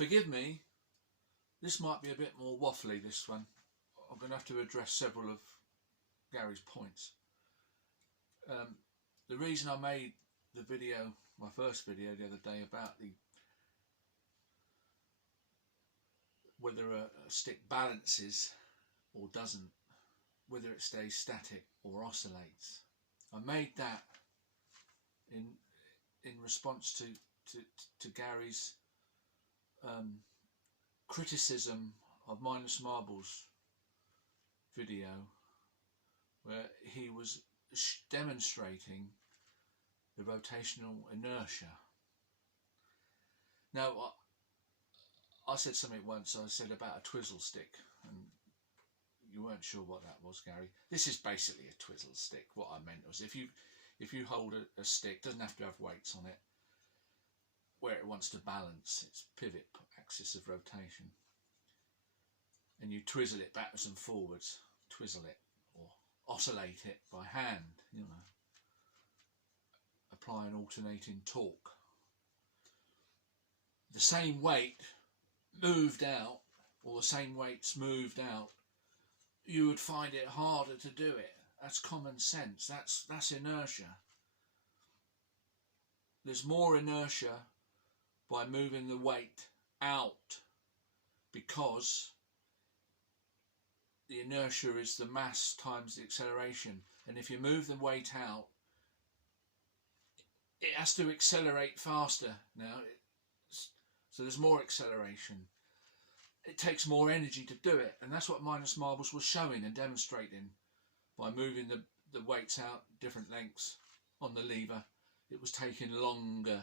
Forgive me, this might be a bit more waffly, this one. I'm going to have to address several of Gary's points. The reason I made the video, my first video the other day, about whether a stick balances or doesn't, whether it stays static or oscillates, I made that in response to Gary's criticism of Minus Marbles video, where he was demonstrating the rotational inertia. Now, I said something once, I said about a twizzle stick, and you weren't sure what that was, Gary. This is basically a twizzle stick. What I meant was, if you hold a stick, doesn't have to have weights on it, where it wants to balance its pivot axis of rotation, and you twizzle it backwards and forwards, twizzle it or oscillate it by hand, you know, apply an alternating torque. The same weight moved out, or the same weights moved out, you would find it harder to do it. That's common sense. That's inertia. There's more inertia by moving the weight out, because the inertia is the mass times the acceleration, and if you move the weight out, it has to accelerate faster now, so there's more acceleration. It takes more energy to do it, and that's what Minus Marbles was showing and demonstrating by moving the weights out different lengths on the lever. It was taking longer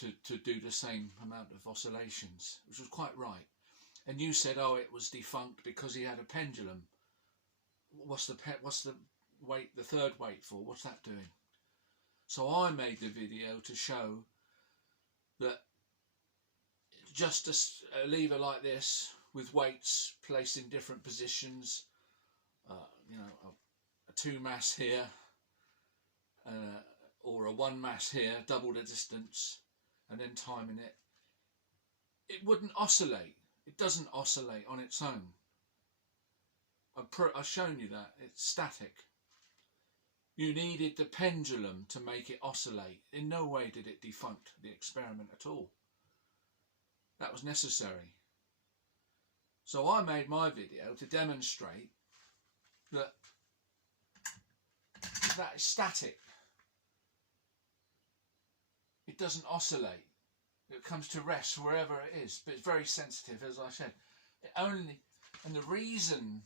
to do the same amount of oscillations, which was quite right. And you said, oh, it was defunct because he had a pendulum. What's the weight, the third weight for? What's that doing? So I made the video to show that just a lever like this with weights placed in different positions, you know, a 2 mass here or a 1 mass here, double the distance, and then timing it, it wouldn't oscillate. It doesn't oscillate on its own. I've shown you that. It's static. You needed the pendulum to make it oscillate. In no way did it defunct the experiment at all. That was necessary. So I made my video to demonstrate that is static. It doesn't oscillate. It comes to rest wherever it is, but it's very sensitive, as I said. And the reason,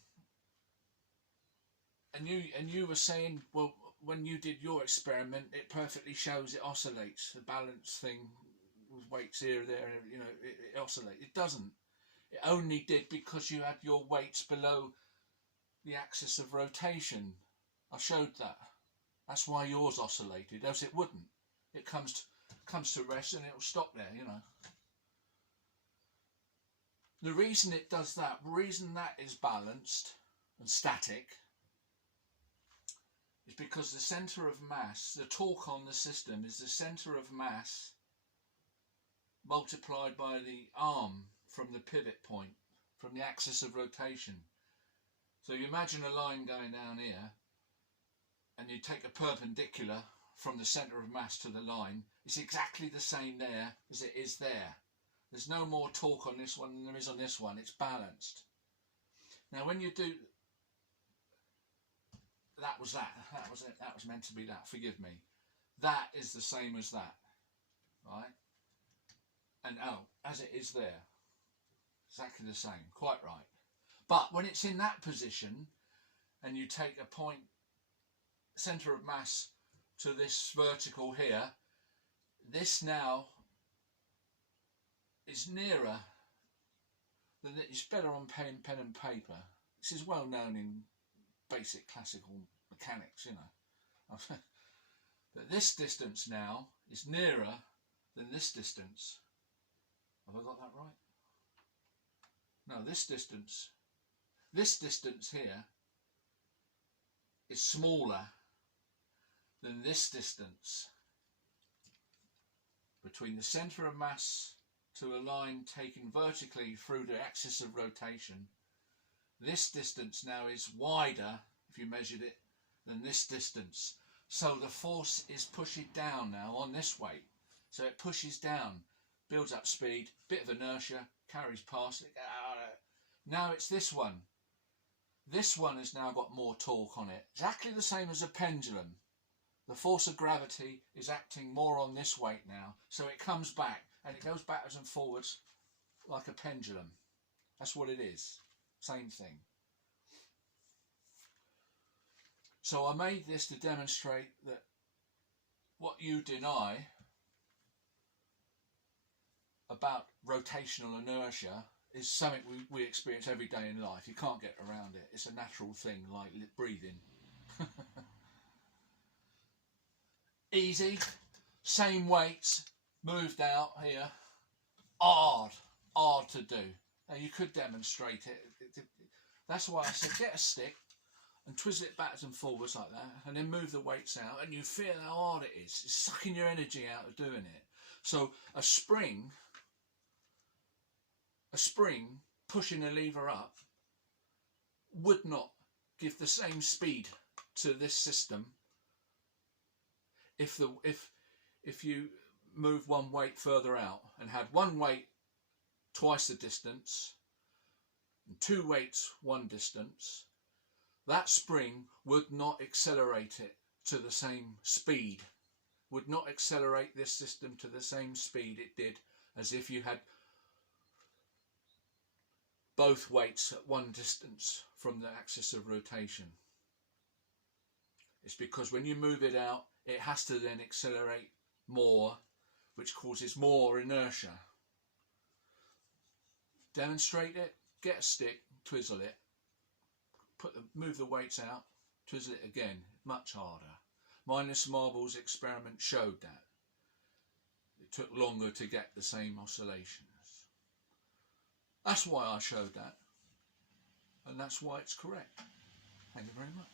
and you were saying, well, when you did your experiment, it perfectly shows it oscillates. The balance thing with weights here, there, you know, it oscillates. It doesn't. It only did because you had your weights below the axis of rotation. I showed that. That's why yours oscillated, else it wouldn't. It comes to rest and it'll stop there, you know. The reason it does that, the reason that is balanced and static, is because the centre of mass, the torque on the system is the centre of mass multiplied by the arm from the pivot point, from the axis of rotation. So you imagine a line going down here, and you take a perpendicular from the centre of mass to the line. It's exactly the same there as it is there. There's no more torque on this one than there is on this one. It's balanced. Now when you do, that was it. That was meant to be that. Forgive me. That is the same as that, right? And oh, as it is there, exactly the same. Quite right. But when it's in that position, and you take a point, centre of mass, to this vertical here, this now is nearer than it's better on pen and paper. This is well known in basic classical mechanics, you know. But this distance now is nearer than this distance. Have I got that right? No, this distance here is smaller than this distance between the centre of mass to a line taken vertically through the axis of rotation, this distance now is wider, if you measured it, than this distance. So the force is pushing down now on this weight. So it pushes down, builds up speed, bit of inertia, carries past it. Now it's this one. This one has now got more torque on it. Exactly the same as a pendulum. The force of gravity is acting more on this weight now. So it comes back and it goes backwards and forwards like a pendulum. That's what it is. Same thing. So I made this to demonstrate that what you deny about rotational inertia is something we experience every day in life. You can't get around it. It's a natural thing, like breathing. Easy. Same weights moved out here. Hard to do. Now you could demonstrate it. That's why I said get a stick and twizzle it backwards and forwards like that, and then move the weights out, and you feel how hard it is. It's sucking your energy out of doing it. So a spring pushing a lever up would not give the same speed to this system if you move one weight further out and had one weight twice the distance and two weights one distance. That spring would not accelerate it to the same speed, would not accelerate this system to the same speed it did as if you had both weights at one distance from the axis of rotation. It's because when you move it out, it has to then accelerate more, which causes more inertia. Demonstrate it, get a stick, twizzle it, move the weights out, twizzle it again, much harder. Minus Marble's experiment showed that. It took longer to get the same oscillations. That's why I showed that, and that's why it's correct. Thank you very much.